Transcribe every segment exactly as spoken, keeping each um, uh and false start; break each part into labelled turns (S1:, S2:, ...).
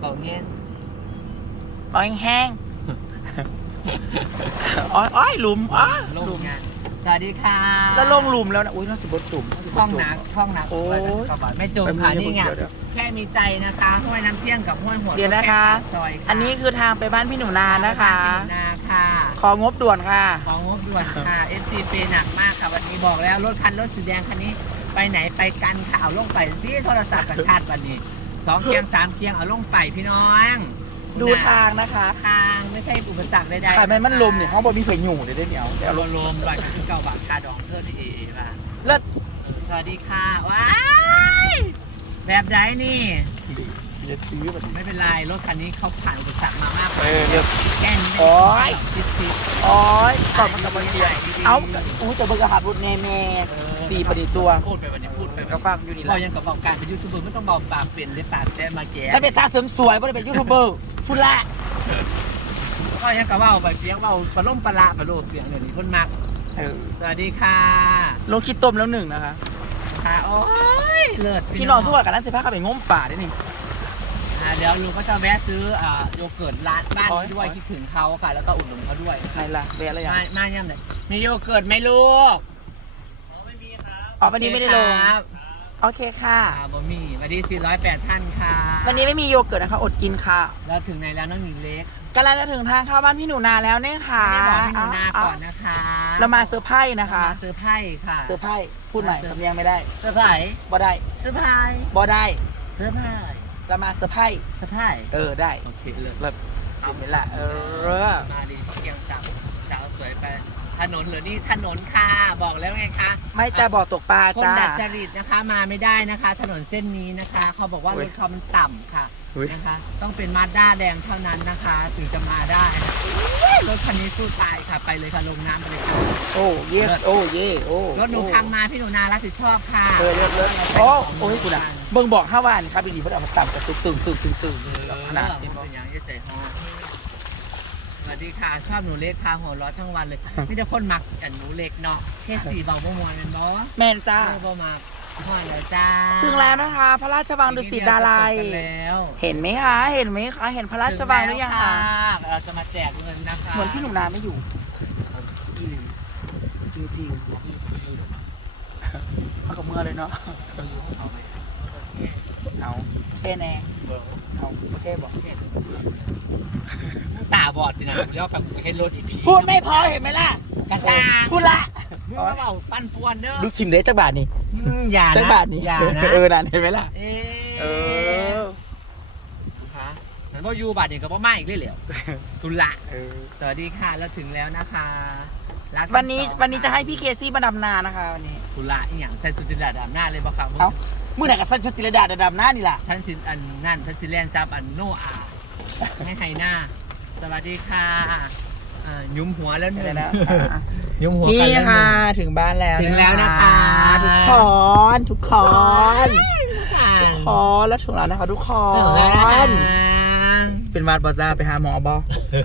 S1: เบาแห้ง
S2: เบาแห้งอ๋ออ้อยหลุมอ๋อ
S1: ล
S2: หลุ
S1: ง
S2: ม
S1: งานสวัสดีค่ะ
S2: แล้วลงหลุมแล้วนะอุ้ยน่าจะบดตุ่ม
S1: ห้องนักห้องนัก
S2: โอ้ย
S1: ไม่จมค่ะนี่ไง
S2: เดี๋ยว
S1: แค่มีใจนะคะห้วยน้ำเที่ยงกับห้วยหัว
S2: เดี๋ยวนะคะ
S1: ซอยค่ะ
S2: อันนี้คือทางไปบ้านพี่หนูนานะคะ
S1: บ้าพี่หนูนาค่ะ
S2: ของบด่วนค่ะ
S1: ของงบด่วนค่ะ เอฟ ซี เปหนักมากค่ะวันนี้บอกแล้วรถคันรถสีแดงคันนี้ไปไหนไปกันค่ะเอาลงไปซิโทรศัพท์กับชาติวันนี้สองเคียงสามเคียงเอาลงไปพี่น้อง
S2: ดูทางนะคะ
S1: ทางไม่ใช่อุปสรรคใดๆ
S2: ขายมันมันลมเนี่ยห้องบอมีไฟอยู่เดี๋ยวได้เหนียวเดี๋ยว
S1: เอา
S2: เอา
S1: ล
S2: ลง
S1: มๆร้อยเก้าสิบเก้าบาทค่าดองเพื่อที่เอป่ะ
S2: เลิศ
S1: สวัสดีค่ะว้ายแบบไหนนี่
S2: เดี๋ยวซื้อแบบนี้
S1: ไม่เป็นไรรถคันนี้เขาผ่านอุปสรรคมามาก
S2: เออเดี๋ยว
S1: แก้น
S2: โอ๊ย
S1: ติดติด
S2: โอ้ยก่อนมันจะมาเกียร์เอาอู้จะเบิกกระหับรถแน่แน่ตีประดิษฐ์ตัว
S1: พูดไปวันนี้พูดไป
S2: ก็ฟังอยู่นี่แห
S1: เรา
S2: ละ
S1: ยังกับบอกการเป็นยูทูบเบอร์ไม่ต้องบอกปากเป็นได้ปากแจ้มาแก้
S2: ฉันเป็นสาวเสริมสวยไม่ได้เป็นยูทูบเบอร์พูดละ
S1: ก็ยังกับว่าไปเสียงว่าปลาล่มปลาละปลาโลดเสียงเดี๋ยวนี้คนมัก
S2: เออ
S1: สวัสดีค่ะ
S2: ลงคิดต้มแล้วหนึ่งนะคะ
S1: ค่ะโอ้ยเลิศ
S2: พี่น้องสู้กันนั้นสิพาเขาไปง้มป่าได้นี่
S1: อ่าเดี๋ยวลุงก็จะแวะซื้ออ่าโยเกิร์ตร้านบ้าน
S2: โอ้ย
S1: ด้วยคิดถึงเขาค่ะ แล้วก็อุดหนุนเขาด้วย
S2: ไหนล่ะเบะอะไรอย่าง
S1: มามาย่ำเลยมีโยเกิร์ตไหมลูก
S2: อ๋อวันนี้ไม่ได้ลง
S1: ครับ
S2: โอเคค่ะ
S1: อ่าบะหมี่วันนี้สี่ร้อยแปดท่านค่ะ
S2: วันนี้ไม่มีโยเกิร์ตนะคะอดกินค่ะ
S1: เราถึงไหนแล้วน้องหญิงเล็ก
S2: กำลังจะถึงทางเข้าบ้านพี่หนูนาแล้วเนี่ยค่ะ
S1: ไม่ได้บอกพี่หนูนาก่อนนะคะ
S2: เรามาเซอร์ไพรส์นะคะ
S1: มาเซอร์ไพรส์ค่ะ
S2: เซอร์ไพรส์พูดใหม่สำเนียงไม่ได้
S1: เซอร์ไพรส์
S2: บ่ได้
S1: เซอร์ไพรส์
S2: บ่ได้
S1: เซอร์ไพรส์
S2: เรามาเซอร์ไพรส์
S1: เซอร์ไพรส์
S2: เออได้
S1: โอเคเลย
S2: แบบเห็นไหมล่ะเออ
S1: มาดีเกียงสาวสาวสวยไปถนนเหรือนี่ถนนค่ะบอกแล้วไงคะ
S2: ไม่จะบอกตกปลา
S1: คน
S2: จ้า
S1: ดัดจริตนะคะมาไม่ได้นะคะ ถนนเส้นนี้นะคะ เขาบอกว่า
S2: อุ๊
S1: ร
S2: ย
S1: ถเขามันต่ำค่ะ
S2: อุ๊ย
S1: นะคะ ต้องเป็นมาด้าแดงเท่านั้นนะคะ ถึงจะมาได้นะรถคันนี้สู้ตายค่ะไปเลยค่ะลงน้ำไปเลยค่ะ
S2: โอ้ yes โอ้เย่โอ้
S1: รถหนูพังมาพี่หนูนารับผิดชอบค่ะ
S2: เออเลิศเลิศโอ้โอ้ยคุณอ่ะเบิ่งบอกห้าวันครับดีๆเพื่อนเอามาต่ำกับตึงตึงตึงตึงตึง
S1: เออ
S2: ขนาด
S1: เป็
S2: นี้
S1: นอย่างยี่ใจฮอสวัสดีค่ะ ชอบหนูเล็กค่ะหัวเร้อนทั้งวันเลยไม่ได้คนมักอันหนูเล็กเนาะแค่สี่เบาบ่มวนแมันบ่
S2: แมนจ้า
S1: ไม่บ่มาห้อยแล้วจ้า
S2: ถึงแล้วนะคะ พระราชวังดุสิตดาลัย
S1: ถึงแล้ว
S2: เห็นไหมคะ เห็นไหมคะ เห็นพระราชวังหรือยังคะ
S1: เราจะมาแจกเงินนะคะ
S2: เหมือนพี่หนุ่มนาไม่อยู่จริงจริงๆเอากับเมื่อเลยเนาะเอาเป้แน่เอาเป้บอก
S1: ตาบอดสินะกูเรียกว่ากูให้รถอีพี
S2: พูดไม่พอเห็นไหมล่ะ
S1: กระซ่า
S2: พูดละ
S1: ไม่ว่าเบาปั้นป่วนเด้อ
S2: ดูคิมเดชจักบาทนี่
S1: อืมอย่านะ
S2: จักบาทนี่
S1: อย่านะ
S2: เออนั่นเห็นไหมล่ะ
S1: เอ
S2: เออ
S1: ฮะเหมือนว่ายูบัตรเนี่ยก็บ่มาอีกเลยเหลวทุละ
S2: เออ
S1: สวัสดีค่ะเราถึงแล้วนะคะรัก
S2: วันนี้
S1: ทั้งสอง
S2: วันนี้จะให้พี่เคซี่มาดำนานะคะวันนี้
S1: ทุละอีหยังใส่สุดจิตดาหน้าเลยบอกครับ
S2: เอ้ามือไหนกับสันชุดจิรดาดำหน้านี่ล่ะ
S1: ฉันสิอันนั่นฉันสิแลนจับอันโนอาให้ไฮหน้า สวัสดีค่ะอ่ายุ้มหัวแล้วหนึ่ง
S2: เดี๋ยวนะ
S1: ยุ้มหัว
S2: นี่
S1: กันแล้วห
S2: ค่ะ
S1: นึ่ง
S2: ถึงบ้านแล้ว
S1: ถึงแล้วนะคะ
S2: ทุกคนทุกคน
S1: ค่ะ
S2: ทุกคนแล้วถึงแล้วนะคะทุกค
S1: ถึงแล้วนะคะ
S2: นเป็นวาดบอซ่าไปหาหมอบอ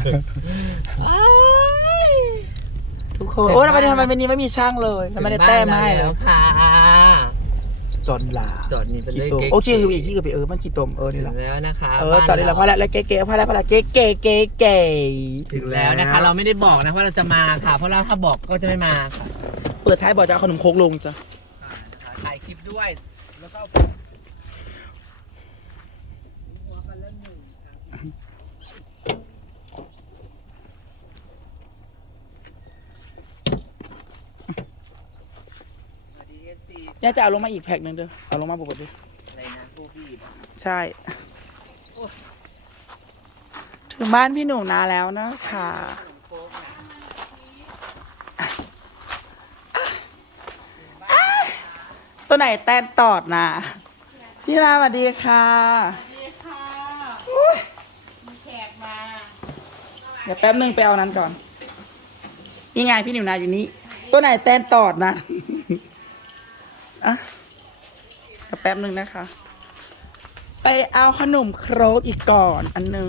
S2: ทุกคนโอ้ยทำไมทำไมวันนี้ไม่มีช่างเลยทำไมได้แต้มให้เล
S1: แล้
S2: ยว
S1: ค่ะ
S2: จอนลา
S1: จอดนี่เป็น
S2: ขี้
S1: เลข
S2: ตม
S1: เก๊ก
S2: โอเคคืออีกที่คือไปเออมันขี้ตมเออ
S1: ถึ
S2: นี่
S1: ง
S2: แหละ
S1: แล้วนะคะ
S2: เออจอดนี่แหละพอแล้วแล้วเก๋ๆพอแล้วพอแล้วเก๋ๆเก๋เก๋เก๋
S1: ถึงแล้วนะคะ เราไม่ได้บอกนะว่าเราจะมาค่ะ เพราะเราถ้าบอกก็จะไม่มาค่ะ
S2: เปิดท้ายบอกจะเอาขนมโคกลงจ้ะ
S1: อ่านะคะถ่ายคลิปด้วย แล้วก็หัวกันแล้วหนึ่งครับสวัสดี เอฟ ซี
S2: ย่าจะเอาลงมาอีกแพ็คหนึ่งเด้อเอาลงมาปกติ
S1: อะไรนะผู้พี่บอก
S2: ใช่ถึงบ้านพี่หนูนาแล้วนะคะ
S1: โค้กนะ
S2: ตัวไหนแตนตอดนะพี่นาสวัสดีค่ะ
S3: สวัสดีค่ะมีแขกมา
S2: เดี๋ยวแป๊บนึงไปเอานั้นก่อนนี่ไงพี่หนูนาอยู่นี่ตัวไหนแตนตอดนะอ่ะเดี๋ยวแป๊บนึงนะคะ ไปเอาขนมโครกอีกก่อนอันนึง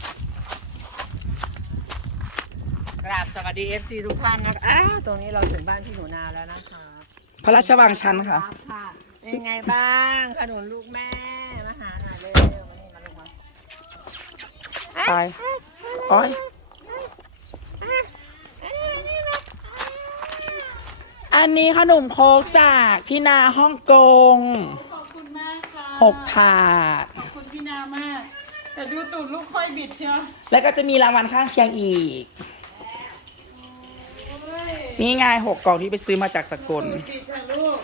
S1: กราบสวัสดี เอฟ ซี ทุกท่านนะคะอ่าตรงนี้เราถึงบ้านพี่หนูนาแล้วนะคะ
S2: พระราชวังชันค่ะ
S1: ค่ะ เป็นไงบ้างขนุนลูกแม่ มาหาหน่อยเร็วๆมานี่มาลูกมา
S2: ไปโอ้ยอันนี้ขนมโคกจากพี่นาฮ่องกง
S3: ขอบคุณมากค่ะ
S2: หกถาด
S3: ขอบคุณพี่นามาก แต่ดูตูดลูกค่อยบิดเชียว
S2: แล้วก็จะมีรางวัลข้างเคียงอีก
S3: โอ้ย
S2: นี่ไงหกกล่องที่ไปซื้อมาจากสกล
S3: บิดค่ะลูก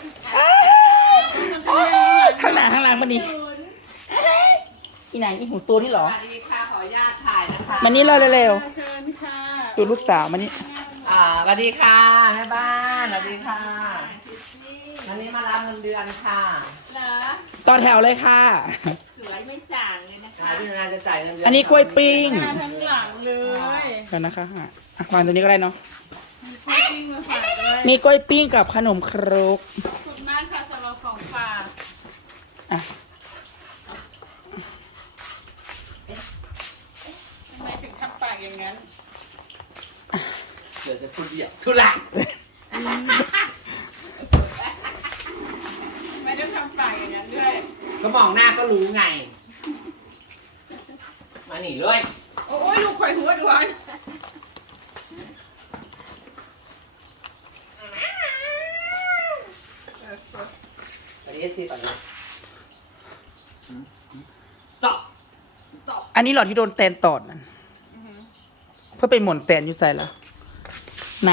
S2: ข้างหน้าข้างหลังมันนี่ที่ไหนที่หูตัวนี่เหร
S1: ส
S2: อ
S1: วัสดีค่ะขออนุญาตถ่ายนะคะ
S2: มันนี่เลยเร็ว
S3: เชิญค่ะ
S2: ๆดูลูกสาวมันนี่
S1: อ่าสวัสดีค่ะแม่บ้านสวัสดีค่ะวันนี้มารับเงินเดือนค่ะ
S3: เหรอ
S2: ต่อแถวเลยค่ะ
S3: สวยไม่จ่างเลยนะคะ
S1: อ่าพี่นาจะจ่ายเงินเดือน
S2: อันนี้กล้วยปิ้ง
S3: มาทั้งหลังเลย
S2: กันนะคะอ่ะวางตรงนี้ก็ได้เนาะ
S3: มีกล้วยปิ้งมาฝากด้วย
S2: มีกล้วยปิ้งกับขนมครก
S3: ขอบคุณมากค่ะสำหรับของฝาก
S2: อ่ะ
S3: ทำไมถึงทำปากอย่างนั้น
S1: เดี๋ยวจะพูดเดียวทุลัก
S3: ไม่ได้ทำปากอย่างนั้นด้วย
S1: ก็มองหน้าก็รู้ไง มาหนีเลย
S3: โอ้ยลูกข่อยหัวด่วน
S1: สวัสดีเอฟซีก่อนเลยสอบสอบ
S2: อันนี้หลอดที่โดนแตนตอดนั่นเพื่อไปหม่นแตนอยู่ใส่ละไหน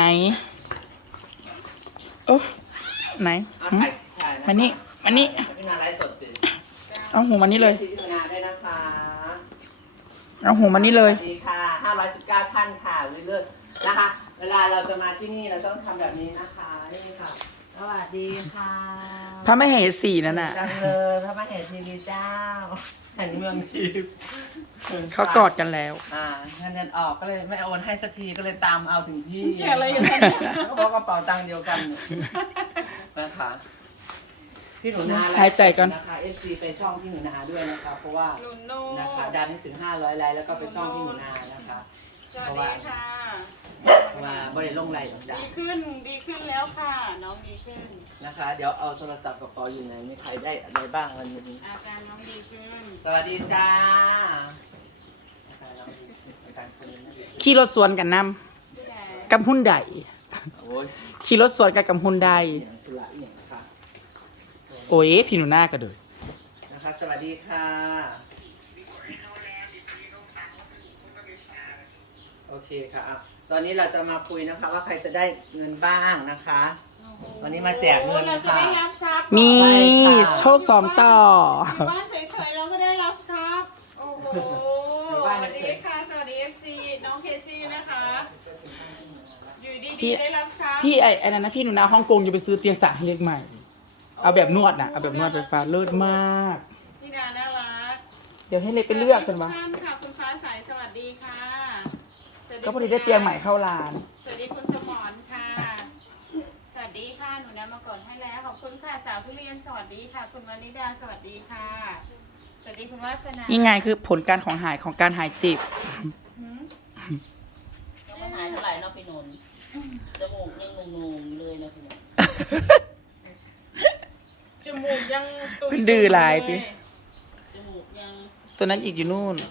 S2: โอ้ไหน
S1: เอา
S2: หึ
S1: ถ่ายถ่ายะคะ
S2: มานี่มานี่
S1: พี่นาไลฟ์สดสิ
S2: เอาหูมานี่เลย
S1: พี่นาได้นะคะ
S2: เอาหูมานี่เลย
S1: สวัสดีค่ะห้าร้อยสิบเก้าท่านค่ะวิเลิศนะคะ เวลาเราจะมาที่นี่เราต้องทำแบบนี้นะคะ นี่ค่ะ สวัสดีค่ะ
S2: พระไม่เหสีนั่นน่ะ
S1: จังเลยพระมเหสีดีเจ้าแห่งเมืองทิพย์
S2: เขากอดกันแล้ว
S1: อ่าเงินเดือนออกก็เลยไม่โอนให้สักทีก็เลยตามเอาถึงที่
S3: แกอะไรอย่างนั้นเนี่ย
S1: ก็บอกกระเป๋าตังค์เดียวกันนะคะ พี่หนูนา
S2: หายใจก่อน
S1: นะคะเอฟซีไปช่องพี่หนูนาด้วยนะคะ เพราะว่า
S3: หนุนโน
S1: นะคะดันให้ถึงห้าร้อยไลค์แล้วก็ไปช่องพี่หนูนานะคะ
S3: สวัสดีค่ะ
S1: เพราะว่าบริลงไลค์จ้ะ
S3: ดีขึ้น ดีขึ้นแล้วค่ะ น้องดีขึ้น
S1: นะคะ เดี๋ยวเอาโทรศัพท์กับปออยู่ไหนมีใครได้อะไรบ้างวันนี้
S3: อาการน้องดีขึ้น
S1: สวัสดีจ้าอาการเราดีอาการคนนี้ดีขึ้น
S2: ขี่รถสวนกันนำกับหุ่นใด
S1: โอ้ย
S2: ขี่รถสวนกันกับหุ่นใด
S1: อย่างธุระอย่างค่ะ
S2: โอ้ยพี่หนูหน้าก็เลย
S1: นะคะ สวัสดีค่ะ โอเคค่ะอ่ะตอนนี้เราจะมาคุยนะคะ ว่าใครจะได้เงินบ้างนะคะ วันนี้มาแจกเงิน
S3: เราจะ
S1: ค่ะ
S3: ได้รับทรัพย์
S2: มี
S1: ใช่ค่ะ
S2: โชคสองต่อ
S3: อยู่บ้านเฉยๆเราก็ได้รับทรัพย์ โอ้โห
S1: อยู่
S3: ส
S1: บ้าน
S3: วัส
S1: เฉ
S3: ดี
S1: ยๆ
S3: ค่ะ สวัสดี เอฟ ซี น้องเคซี่นะคะ อยู่
S2: พี่
S3: ดีๆได้รับทรัพย์
S2: พี่ไอ้ไอ้นั่นนะพี่หนูนาฮ่องกงอยู่ไปซื้อเตียงสระให้เล็กใหม่ เอาแบบนวดน่ะ เอาแบบนวดไฟฟ้าเลิศมาก
S3: พี่ดาน่ารัก
S2: เดี๋ยวให้เล็กไปเลือกกันวะ
S3: สวัสดีทุท่านค่ะ คุณฟ้าใส สวัสดีค่ะสวัส
S2: ก็พอดีได้เตียงใหม่เข้าร้าน
S3: สวัสดีคุณสมรค่ะ สวัสดีค่ะ หนูนำมาก่อนให้แล้ว ขอบคุณค่ะ สาวทุเรียน สวัสดีค่ะ คุณวนิดา สวัสดีค่ะ สวัสดีคุณวาสนา
S2: นี่ไงคือผลการของหายของการหายเจ็บ
S3: หืม
S4: ยังไม่หายเท่าไหร่เนาะพี่นนท์จมูกยังงงๆอยู่เลยนะพี่นนท์
S3: จมูกยังตุย
S2: มันดื้อหลายสิ
S4: จมูกยัง
S2: ส่วนนั้นอีกอยู่นู่น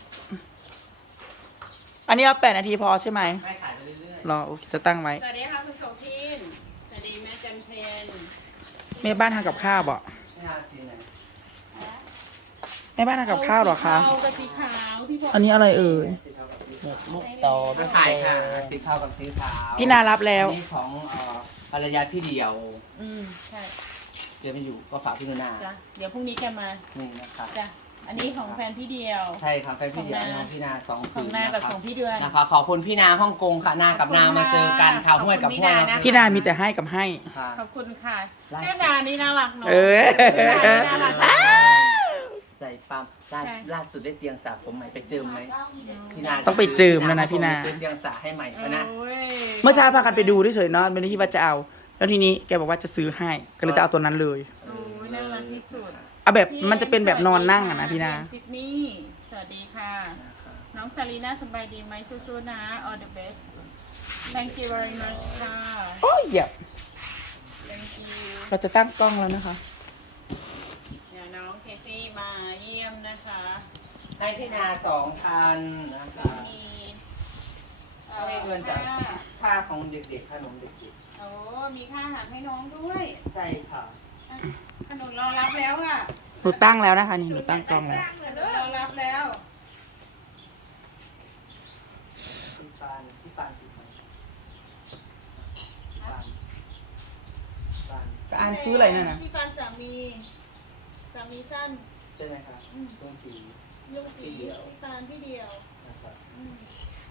S2: อันนี้เอาแปดนาทีพอใช่ไหม
S1: ไม่ขายไปเรื่อย
S2: รอโอเคจะตั้งไว้
S3: สวัสดีค่ะคุณโสภินสวัสดีแม่จันเพน
S2: แม่บ้านทำกับข้าวบ่
S1: ๆไม่เอาสีไหน
S2: แม่บ้านทำกับข้าวเหรอคะ
S3: เอากับสีขาวที่บอก
S2: อันนี้อะไรเอ่ย
S1: สีเทากับสี
S4: หมดลูกโต
S1: ไม่ขายค่ะ สีขาวกับสีขาว
S2: พี่นารับแล้ว
S1: อันนี้ของเอ่อภรรยาพี่เดียว
S3: อืมใช่
S1: เดี๋ยวไม่อยู่ก็ฝากพี่นุนา
S3: จ้ะเดี๋ยวพรุ่งนี้แกมา
S1: นี่นะคะ
S3: จ้ะอันนี้ของแฟนพี่เดียว
S1: ใช่ครับแฟนพี่เดียว
S3: ของนา
S1: น้องพี่นาสอง
S3: ข
S1: ผื
S3: อง
S1: น
S3: นา
S1: นะ
S3: กับ
S1: ครั
S3: ของพี่เดือน
S1: นะคะขอบคุณพี่นาฮ่องกงค่ะนากับนามาเจอกันค่ะห้วยกับห้วย
S3: ขอบคุณพี่นานะ
S2: พี่นามีแต่ให้กับให้
S1: ค่ะ
S3: ขอบคุณค่ะ
S1: ล่าสุด
S3: ชื่อนานี่น่ารักเนาะ
S2: เออ
S3: น่ารัก
S1: ใจปั๊มล่า
S3: ใช่
S1: ล่าสุดได้เตียงสระผมใหม่ไปเจิมไหมพี่นา
S2: ต้องไปเจิมแล้วนะพี่นา
S1: ซื้อเตียงสระให้ใหม่นะ
S3: โอ้ย
S2: เมื่อเช้าพากันไปดูเฉยๆเนาะไม่ได้ที่ว่าจะเอา แล้วทีนี้แกบอกว่าจะซื้อให้ ก็เลยจะเอาตัวนั้นเลย
S3: โอ้ยน่ารักที่สุด
S2: เอาแบบมันจะเป็นแบบนอนนั่งอะนะพี่นา
S3: ซิดนีย์สวัสดีค่ะ น้องซารีน่าสบายดีไหมสู้ๆนะ all the best thank you very much ค่ะ
S2: โอ้ยเดี๋ยว
S3: thank you
S2: เราจะตั้งกล้องแล้วนะคะ
S3: เดี๋ยวน้องเคซี่มาเยี่ยมนะคะ
S1: ให้พี่นาสองพันนะคะ
S3: มี
S1: ให้เงินจากค่าของเด็กๆขนมเด็ก
S3: โอ้มีค่าอาหารให้น้องด้วย
S1: ๆใช่ค่ะ
S3: ขนมรอรับแล้วอ่ะ
S2: หนูตั้งแล้วนะคะนี่หนูตั้งกล้องแล้ว
S3: ขนมรอรับแล้ว
S1: พี่ปานพี่ปานพี่ปานพี่ปานพี่ปาน
S2: ก็อ่านซื้ออะไรนั่นนะ
S3: พี่ปานสามีสามีสั้น
S1: ใช่ไหมครับตรงสี
S3: ลุงสีพี่ปานพี่เดียว
S1: นะครับ
S3: อืม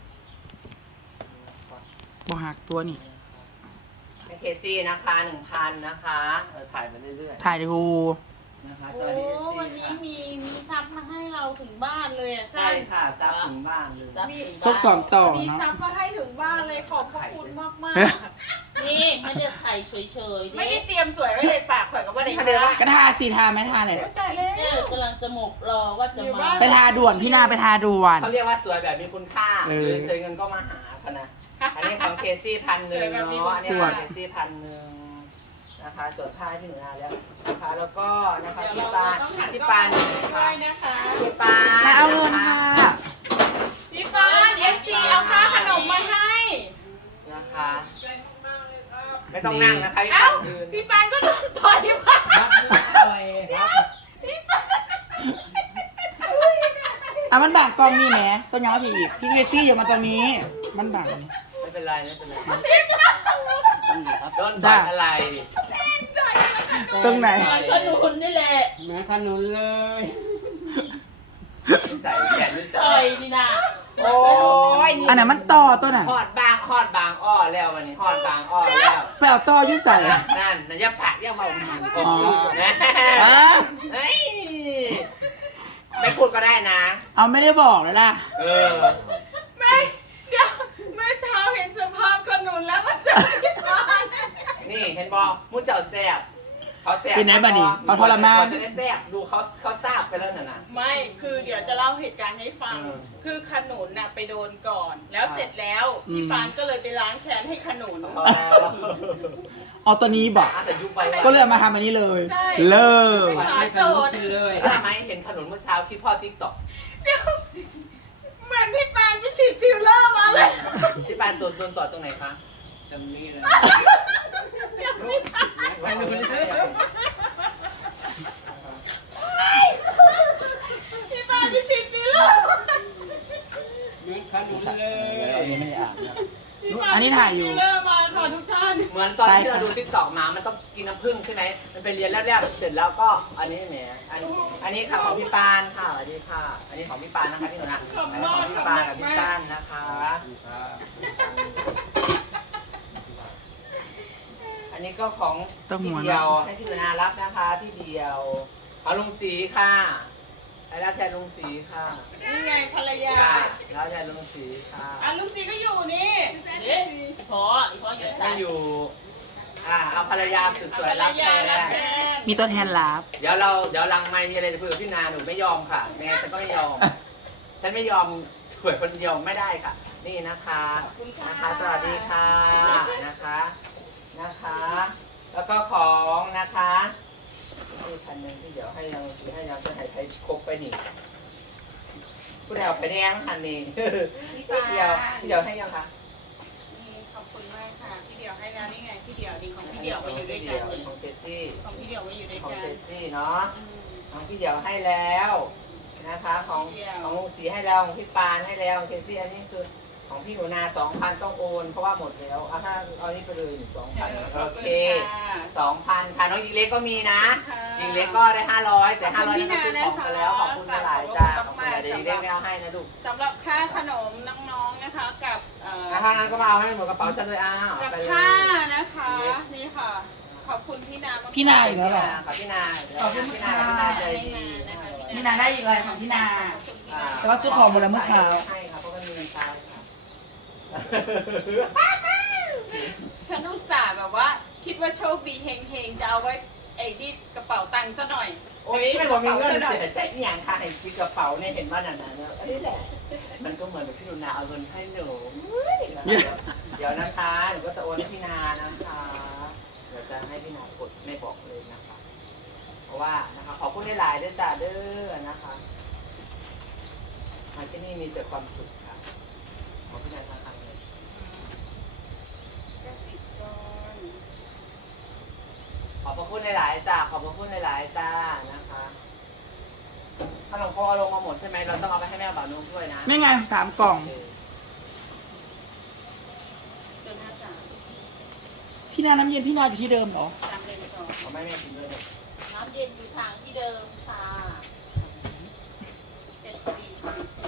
S2: บอหักตัวนี่
S1: เป็นเคซี่นะคะหนึ่งพันนะคะเออถ่ายมาเรื่อย
S2: ถ่ายดู
S1: ๆนะคะส
S3: โอ้
S1: วัสดีเอฟซี
S3: วันนี้
S1: ค่ะ
S3: มีมีซับมาให้เราถึงบ้านเลยอ่ะ
S1: ใช่
S3: สั้น
S1: ค่ะซับถึงบ้านเลย
S4: รับ
S2: ซกสองต่อ
S3: มี
S2: เนาะ
S3: ซับมาให้ถึงบ้านเลยขอบพระคุณมากมาก
S4: นี่ไม่ได้ไข่เฉยๆ
S3: ไม่ได้
S4: ดิ
S3: เตรียมสวยไว้เลยปากข่อยก็ไม่ได้
S2: ก็ทาสีทาไม่ทาเลย
S3: ใจเลย
S4: เออกำลังจะหมกรอว่าจะมา
S2: ไปทาด่วนพี่นาไปทาด่วน
S1: เขาเรียกว่าสวยแบบมีคุณค่า
S2: เอ
S1: ห
S2: อ
S1: รือเซยเงินก็มาหากันนะ อันนี้ของเคซี่พันหนึ่งเนาะอันนี้ของเคซี่พันหนึ่งนะคะส่วนผ้าที่หนูนาแล้วนะคะ แล้วก็นะคะ
S3: เดี๋ยว
S1: พี่
S3: เรา
S1: ปาน
S3: ต้องหัน
S1: พี่
S3: กล้
S1: ปา
S3: อน ง
S1: นะ
S3: ด้
S1: คะ
S3: วยนะคะ
S1: พี่ปาน
S2: มาเอาเงินค่ะ
S3: พี่ปานเอฟซีเอาค่าขนมมาให้
S1: นะคะ ไม่ต้องนั่งนะคะพี่
S3: เอ้า
S1: ปานยืน
S3: พี่ปานก็โดนต่อยมา
S2: อ่ะมันบังกล้องนี่แหมต้นยาวพี่อีกพี่เคซี่อย่ามาตรงนี้ มันบัง
S1: ไม่เป็นไรไม่เป็นไร
S3: พี่ปาน
S1: โดนต่อยอะไร
S2: ตรงไหน
S4: ขนุนนี่แหละ
S5: แม่ขนุนเลย
S1: นิสัยแขนนิสั
S4: ต่อย
S1: ย
S4: นี่นะ
S1: โอ้ย
S2: อันนั้นมันต่อตัวน่ะ
S1: หอดบางหอดบางอ้อแล้ววันนี้หอดบางอ้อแล้ว
S2: ไปเอาต่ออยุ่ใส่
S1: นั่นนายผักย่าเมาหางผมสู้นะ
S2: อ่ะ
S1: เฮ้ยไม่พูดก็ได้นะ
S2: เอาไม่ได้บอกเลยล่ะ
S1: เออ
S3: ไม่เดี๋ยวเมื่อเช้าเห็นสภาพขนุนแล้วมันจะพี่ปาน
S1: นี่เห็นบอมุ้เจ้าแซ่บเขาแซ่บ
S2: เป็นไงบัดนี้เขาทรมาน
S1: จะได้แซ่บดูเขาเขาทราบไปแล้วน่ะนะ
S3: ไม่คือเดี๋ยวจะเล่าเหตุการณ์ให้ฟัง
S1: อืม
S3: คือขนุนน่ะไปโดนก่อน แล้วเสร็จแล้วพี่ปานก็เลยไปล้างแค้นให้ขนุน
S1: อ๋อ
S2: เอาตัวนี้บอก
S1: อ่ะแต่ยุบไป
S2: ก็เลยเอามาทำอันนี้เลย
S3: ใช่
S2: เลิก
S3: ไปหาโจทย์
S5: เลย
S1: ใช่ไหมเห็นขนุนเมื่อเช้าคลิปพ่อติ๊กต็อก
S3: เหมือนพี่ปานไปฉีดฟิลเลอร์มาเลย
S1: ที่ปานโดนโดนต่อตรงไหนคะ
S5: ตรงนี้เลย
S1: ขนุนเลย
S3: พี่ปานไปฉีดฟิลเลอร์
S5: แม่ขนุนเลย
S1: อันนี้ไม่ได้อ่านนะ
S2: อันนี้ถ่ายอยู่
S3: ฟิลเลอร์มาค่ะทุกท่าน
S1: เหมือนตอนที่เราดูติ๊กต็อกมา มันต้องกินน้ำผึ้งใช่ไหมมันไปเรียนแล้วแล้วเสร็จแล้วก็อันนี้แหมอันนี้อันนี้ค่ะของพี่ปานค่ะสวัสดีค่ะ อันนี้ของพี่ปานนะคะที่หนูนะอันนี้ของพี่ปานกับพี่สั้นนะคะ อันนี้ก็ของ
S2: ต้องหั
S1: พี่
S2: ว
S1: เดียว
S2: นะ
S1: ให้พี่หนูนารับนะคะพี่เดียวเอาลุงสีค่ะให้รับแทนลุงสีค่ะ
S3: นี่ไงภรรยา
S1: ค่ะรับแทนลุงสีค่ะ
S3: อ่ะลุงซีก็อยู่นี่
S4: เด็กพออีพออยู่
S1: ไม่
S4: สาย
S1: อยู่อ่าเอาภรรยาสุด
S3: เอา
S1: สวย
S3: ภรร
S1: รับแท
S3: ยารับแท
S1: น
S3: น
S2: มีตัวแทนรับ
S1: เดี๋ยวเราเดี๋ยวหลังไม่มีอะไรจะคุยกับพี่นาหนูไม่ยอมค่ะแม่ฉันก็ไม่ยอม ฉันไม่ยอมสวยคนเดียวไม่ได้ค่ะ นี่นะคะ
S3: ขอบคุณค่ะ
S1: นะคะสวัสดีค่ะนะคะนะคะ แล้วก็ของนะคะนี่พันหนึ่งที่เดี๋ยวให้ยังให้ยังจะให้ใครครบไปนี่ผู้ใดเอาไปแดงพันนี่
S3: พี่
S1: พี่
S3: ปาน
S1: เดียวพี่เดียวให้ยังคะ
S3: นี่ขอบคุณมากค่ะพี่เดียวให้แล้วนี่ไงพี่เดียวดีของพี่เดียวมาอยู่ด้วยกัน
S1: ของเจสซี่
S3: ของพี่เดียวมาอยู่ด้วย
S1: ของ
S3: กัน
S1: เจสซี่เนาะ
S3: อืม
S1: ของพี่เดียวให้แล้วนะคะของ
S3: พี่เดี่ยว
S1: ของลุงสีให้แล้วของพี่ปานให้แล้วของเคซี่อันนี้คือของพี่หนูนาสองพันต้องโอนเพราะว่าหมดแล้วเอาถ้าเอานี่ไปเลยสองพัน
S3: ขอบ
S1: โอ
S3: คุณ
S1: เค
S3: ค่ะ
S1: สองพันค่ะน้องยิงเล็กก็มีนะ
S3: ค่ะ
S1: ยิงเล็กก็ได้ห้าร้อยแต่
S3: ข
S1: ห้า
S3: อบ
S1: ร้อย
S3: คุณ
S1: นั้นก็ซื้อของ
S3: พี่
S1: ไป
S3: นานะคะ
S1: แล้วขอบคุณหลายๆจ้าข
S3: ข
S1: อ
S3: อ
S1: บบ
S3: คุ
S1: คุณ
S3: ณ
S1: เดี๋ยวยิง
S3: มากๆ
S1: เล็กไม่เอาให้นะลูก
S3: สำหรับค่าขนมน้องๆนะคะกับเอ่อ
S1: ถ้างั้นก็มาเอาให้หนูกระเป๋าฉันเลยอ้าว
S3: กับ
S1: ไปเลย
S3: ค่านะคะนี่ค่ะ ขอบคุณพี่นามากๆ
S2: พี่นาอีกแล้วเหรอ
S1: ขอบพี่นา
S2: ขอบคุณ
S1: พี่
S2: ค่ะ
S1: นาพี่นาใจดี
S2: พี่นาได้อีกเลยของพี่นา
S3: ขอบคุณพี่
S1: อ่า
S3: นา
S2: แต่ว่าซื้อของหมดแล้วเมื่อเช้า
S1: ให้ครับเพราะมันมีเงินใช้ครับ
S3: ฉันอุตส่าห์แบบว่า คิดว่าโชคดีเฮงๆจะเอาไว้ไอ้ดิกระเป๋าตังค์ซะหน่อย
S1: โอ้ยมันบอกมีเงินเสียใส่อหย่างค่ะเห็นที่กระเป๋าเนี่ยเห็นว่านั่นน่ะนะอันนี้แหละ มันก็เหมือนกับพี่ดุนาเอาเงินให้หนูเดี๋ยวนะคะหนูก็จะโอนให้พี่นานะคะเดี๋ยวจะให้พี่นากดไม่บอกเลยนะคะ เพราะว่านะคะขอบคุณหลายๆด้วยจ้าเด้อนะคะนะคะที่นี่มีแต่ความสุขค่ะขอพี่นายทางทางเลย
S3: กสิกร
S1: ขอบพระคุณหลายๆจ้าขอบพระคุณหลายๆจ้านะคะขนมโคเอาลงมาหมดใช่ไหมเราต้องเอาไปให้แม่บ่าวนุ่มด้วยนะ
S2: ไม่ไงสามกล่อง
S1: เออ
S3: จนห้าสาม
S2: พี่นาน้ำเย็นพี่นาอยู่ที่เดิมเหรอ
S3: สามเดือนสอง
S1: ขอแม่แม่กินด้วยเลย
S4: น้ำเย็นอยู่ทางที่เดิมค่ะ
S3: เจ็ดสี่สี่สี่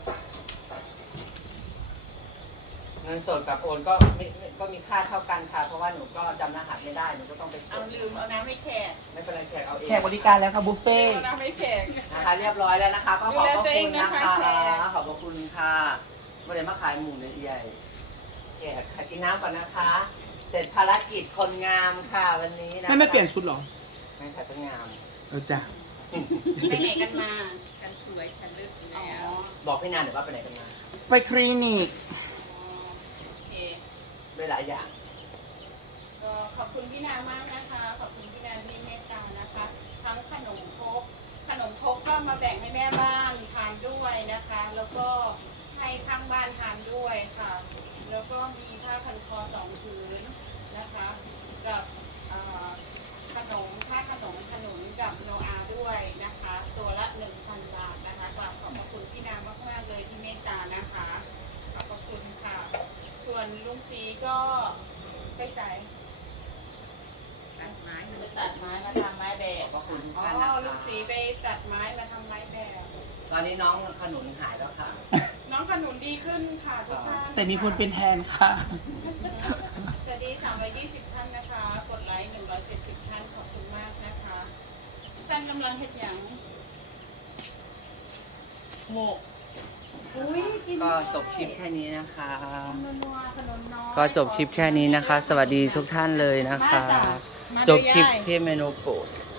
S1: เงินสดกับโอนก็ไม่ไม่ก็มีค่าเท่ากันค่ะเพราะว่าหนูก็จำรหัสไม่ได้หนูก็ต้องไปก
S3: เอา
S1: ด
S3: ลืมเอาน้ำไม่แขก
S1: ไม่เป็นไรแขกเอาเอง
S2: แขกบริการแล้วค่ะบุฟเฟ่ต์
S3: เอาน้ำไม่แขก
S1: นะคะเรียบร้อยแล้วนะคะก็ขอบพระคุณนะคะ
S3: ดูแลตัวเองนะคะแขก
S1: ขอบพระคุณค่ะไม่ได้มาขายหมูในใหญ่แขกขายกินน้ำก่อนนะคะ เสร็จภารกิจคนงามค่ะวันนี้นะคะ
S2: ไม่ไม่เปลี่ยนชุดเหรอ
S1: ไม่ขายต้นงาม
S2: เออจ้ะ
S3: ไปไหนกันมากันสวยกันเลิศอยู่แล้ว
S1: บอกพี่นานหน่อยว่าไปไหนกันมา
S2: ไปคลินิก
S3: โอเค
S1: ด้วยหลายอย่าง
S3: ก็ขอบคุณพี่นามากนะคะ ขอบคุณพี่นาที่เมตตานะคะ ทั้งขนมครกขนมครกก็มาแบ่งให้แม่บ้านทานด้วยนะคะ แล้วก็ให้ข้างบ้านทานด้วยค่ะ แล้วก็มีผ้าพันคอสองผืนนะคะ กับเอ่อขนมผ้าขนมขนมกับโนอาด้วยนะคะ ตัวละหนึ่งพันบาทนะคะกราบขอบพระคุณพี่นามากๆเลยที่เมตตานะคะ ขอบพระคุณค่ะ ส่วนลุงซีก็ไปใส่ตัดไม้
S4: ไปตัดไม้มาทำไม้แบ
S1: ข
S4: บ
S1: อบพระคุณทุก
S3: อ๋อ
S1: ท่านนะคะ
S3: ลุงสีไปตัดไม้มาทำไม้แบบ
S1: ตอนนี้น้องขนุนหายแล้วค่ะ
S3: น้องขนุนดีขึ้นค่ะทุกท่าน
S2: แต่มีคนเป็นแทนค่ะ
S3: สวัสดีสามร้อยยี่สิบท่านนะคะ กดไลค์หนึ่งร้อยเจ็ดสิบท่านขอบคุณมากนะคะท่านกำลังเห็ดหยังโมกอุ้ยกิน
S1: ก็จบคลิปแค่นี้นะคะ
S3: นัวๆขนมน้อย
S1: ก็จบคลิปแค่นี้นะคะ สวัสดีทุกท่านเลยนะคะ
S3: มาจ้ะมา
S1: จ
S3: ด้ว
S1: บ
S3: ย
S1: คลิป
S3: ยาย
S1: ที่เมนูโปรด